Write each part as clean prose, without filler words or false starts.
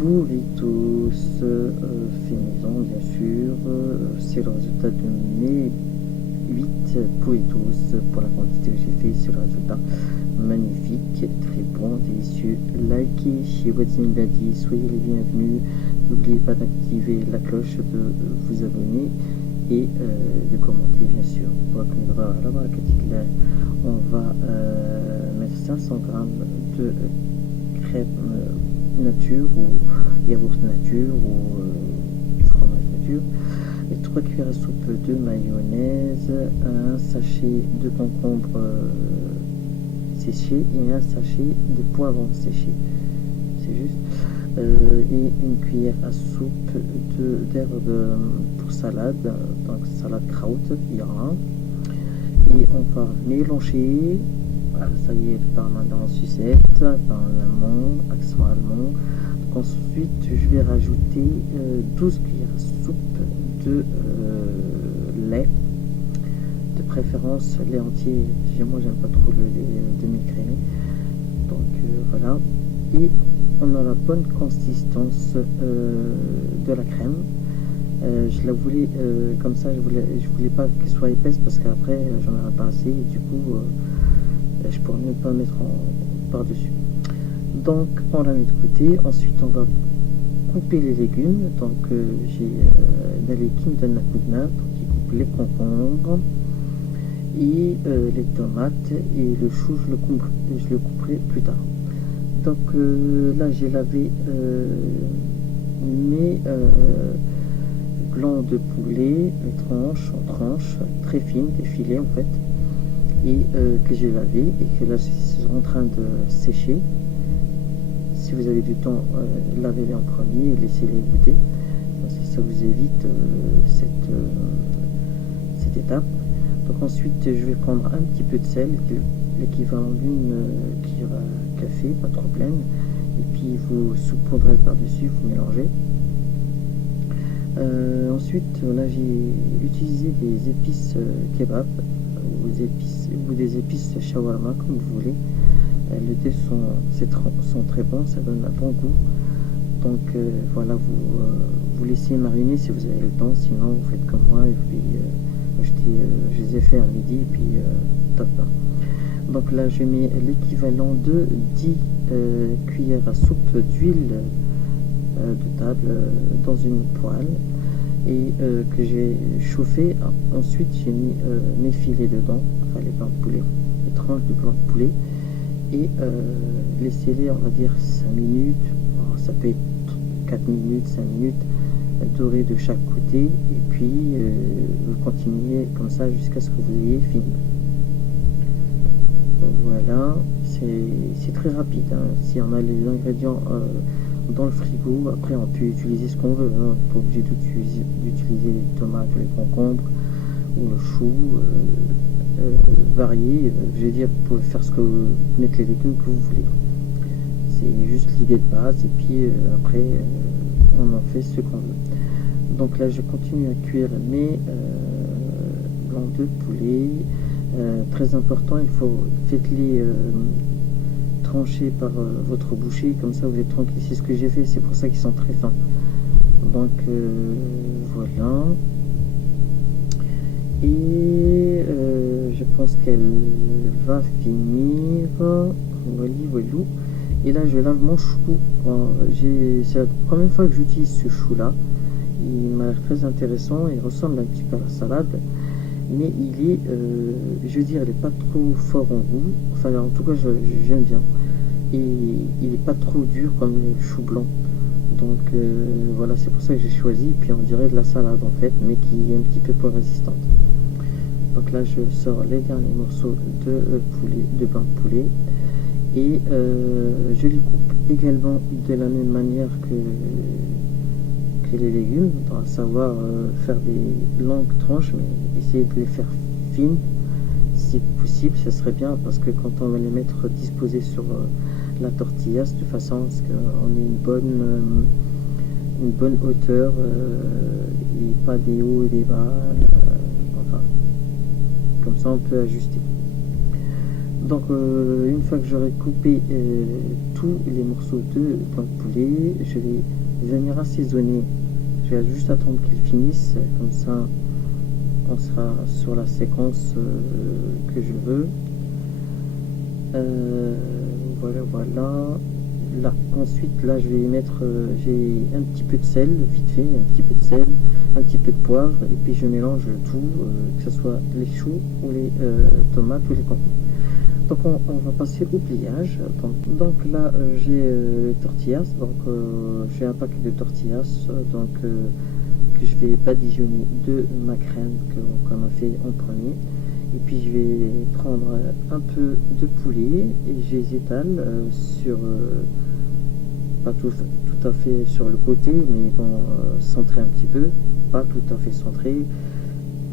burritos fait maison, bien sûr. C'est le résultat de mes 8 burritos pour la quantité que j'ai fait. C'est le résultat magnifique, très bon, délicieux. Likez chez Wadzin Badi, soyez les bienvenus. N'oubliez pas d'activer la cloche, de vous abonner et de commenter, bien sûr. On va mettre 500 grammes de crème nature ou yaourt nature ou fromage nature, et 3 cuillères à soupe de mayonnaise, un sachet de concombre séché et un sachet de poivron séché, c'est juste, et une cuillère à soupe d'herbe pour salade, donc salade kraut, il y en a. Et on va mélanger. Voilà, ça y est, elle part maintenant en sucette, par l'allemand, accent allemand. Donc ensuite, je vais rajouter 12 cuillères à soupe de lait, de préférence lait entier. Moi, j'aime pas trop le lait demi-crémé. Donc voilà. Et on a la bonne consistance de la crème. Je la voulais comme ça, je voulais pas qu'elle soit épaisse parce qu'après j'en aurais pas assez et du coup je pourrais même pas mettre par dessus. Donc on la met de côté. Ensuite on va couper les légumes. Donc j'ai Dalé qui me donne la coupe main, donc il coupe les concombres et les tomates, et le chou je le couperai plus tard. Donc là j'ai lavé mes blanc de poulet, les tranches en tranches très fines, des filets en fait, et que j'ai lavé et que là c'est en train de sécher. Si vous avez du temps, lavez-les en premier et laissez-les goûter, parce que ça vous évite cette étape. Donc ensuite je vais prendre un petit peu de sel, l'équivalent d'une cuillère à café, pas trop pleine, et puis vous saupoudrez par-dessus, vous mélangez. Ensuite, là j'ai utilisé des épices kebab ou des épices shawarma, comme vous voulez. Les deux sont très bons, ça donne un bon goût. Donc voilà, vous laissez mariner si vous avez le temps, sinon vous faites comme moi et puis je les ai fait à midi et puis top. Donc là je mets l'équivalent de 10 cuillères à soupe d'huile de table dans une poêle et que j'ai chauffé. Ensuite j'ai mis mes filets dedans, enfin les blancs de poulet, les tranches de blanc de poulet, et laissez-les, on va dire 5 minutes, alors, ça peut être 4 minutes, 5 minutes, dorer de chaque côté, et puis vous continuez comme ça jusqu'à ce que vous ayez fini. Voilà, c'est très rapide, hein. Si on a les ingrédients dans le frigo, après on peut utiliser ce qu'on veut, hein. On n'est pas obligé d'utiliser les tomates ou les concombres ou le chou, varié, je veux dire, vous pouvez faire mettre les légumes que vous voulez, c'est juste l'idée de base, et puis après on en fait ce qu'on veut. Donc là je continue à cuire mes blancs de poulet. Très important, faites-les trancher par votre boucher, comme ça vous êtes tranquille. C'est ce que j'ai fait, c'est pour ça qu'ils sont très fins. Donc voilà, et je pense qu'elle va finir. Voilou. Et là je lave mon chou. C'est la première fois que j'utilise ce chou là. Il m'a l'air très intéressant, il ressemble un petit peu à la salade, mais il est, je veux dire, il n'est pas trop fort en goût, enfin en tout cas j'aime bien, et il n'est pas trop dur comme les choux blancs. Donc voilà, c'est pour ça que j'ai choisi. Puis on dirait de la salade en fait, mais qui est un petit peu plus résistante. Donc là je sors les derniers morceaux de poulet, de blanc de poulet, et je les coupe également de la même manière que les légumes, à savoir faire des longues tranches, mais essayer de les faire fines si possible, ce serait bien, parce que quand on va les mettre disposés sur la tortilla, de façon à ce qu'on ait une bonne hauteur, et pas des hauts et des bas, enfin comme ça on peut ajuster. Donc une fois que j'aurai coupé tous les morceaux de blanc de poulet, je vais venir assaisonner. Je vais juste attendre qu'il finisse, comme ça on sera sur la séquence que je veux. Voilà, voilà. Là, ensuite, là, je vais mettre, j'ai un petit peu de sel, vite fait, un petit peu de sel, un petit peu de poivre, et puis je mélange tout, que ce soit les choux ou les tomates ou les concombres. Donc on va passer au pliage. Donc là j'ai les tortillas, donc j'ai un paquet de tortillas que je vais badigeonner de ma crème qu'on a fait en premier. Et puis je vais prendre un peu de poulet et je les étale sur, pas tout à fait sur le côté, mais bon, centré un petit peu, pas tout à fait centré,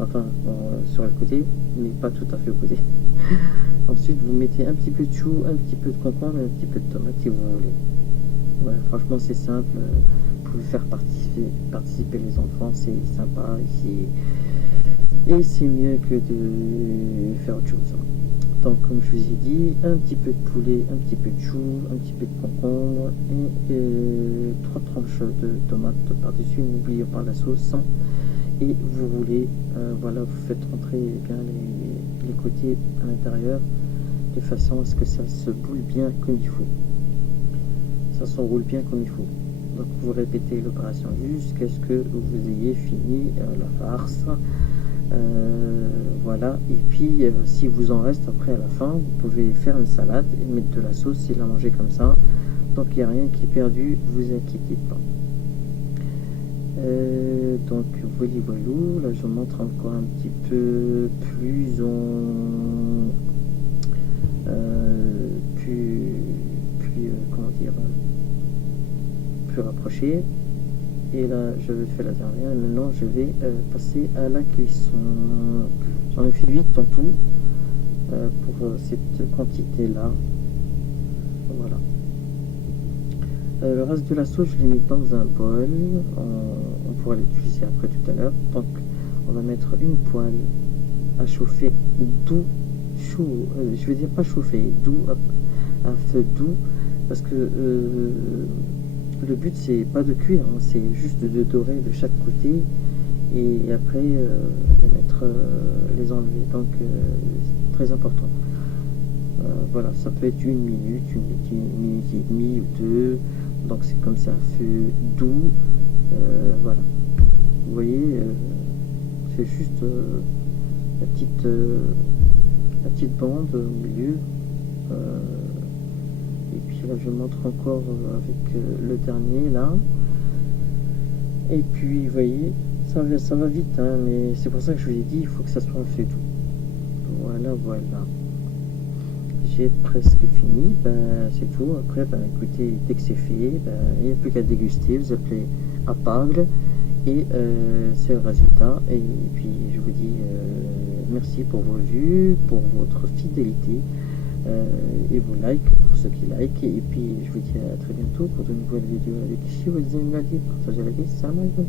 enfin bon, sur le côté, mais pas tout à fait au côté. Ensuite, vous mettez un petit peu de chou, un petit peu de concombre et un petit peu de tomate si vous voulez. Ouais, franchement, c'est simple. Vous pouvez faire participer les enfants, c'est sympa et c'est mieux que de faire autre chose. Donc, comme je vous ai dit, un petit peu de poulet, un petit peu de chou, un petit peu de concombre et 3 tranches de tomates par-dessus. N'oubliez pas la sauce. Et vous roulez, voilà, vous faites rentrer bien les côtés à l'intérieur de façon à ce que ça se boule bien comme il faut. Ça s'enroule bien comme il faut. Donc vous répétez l'opération jusqu'à ce que vous ayez fini la farce. Voilà, et puis si vous en reste après à la fin, vous pouvez faire une salade et mettre de la sauce et la manger comme ça. Donc il n'y a rien qui est perdu, vous inquiétez pas. Donc voilà, voilou, là je montre encore un petit peu plus en comment dire, plus rapproché. Et là je vais faire la dernière et maintenant je vais passer à la cuisson. J'en ai fait 8 en tout pour cette quantité là. Voilà. Le reste de la sauce, je l'ai mis dans un bol. On pourra l'utiliser après tout à l'heure. Donc, on va mettre une poêle à chauffer doux, chaud. Je veux dire pas chauffer, doux, à feu doux, parce que le but c'est pas de cuire, hein, c'est juste de dorer de chaque côté et après les enlever. Donc, c'est très important. Voilà, ça peut être une minute et demie ou deux. Donc c'est comme ça, feu doux. Voilà. Vous voyez, c'est juste la petite bande au milieu. Et puis là, je montre encore avec le dernier là. Et puis, vous voyez, ça va vite, hein, mais c'est pour ça que je vous ai dit, il faut que ça soit un feu doux. Voilà, voilà. J'ai presque fini, c'est tout. Après, écoutez, dès que c'est fait, il n'y a plus qu'à déguster. Vous appelez à table et c'est le résultat. Et puis je vous dis merci pour vos vues, pour votre fidélité et vos likes pour ceux qui like. Et puis je vous dis à très bientôt pour de nouvelles vidéos avec Shiwazin Nadi. Partagez la vie, salam alaikum.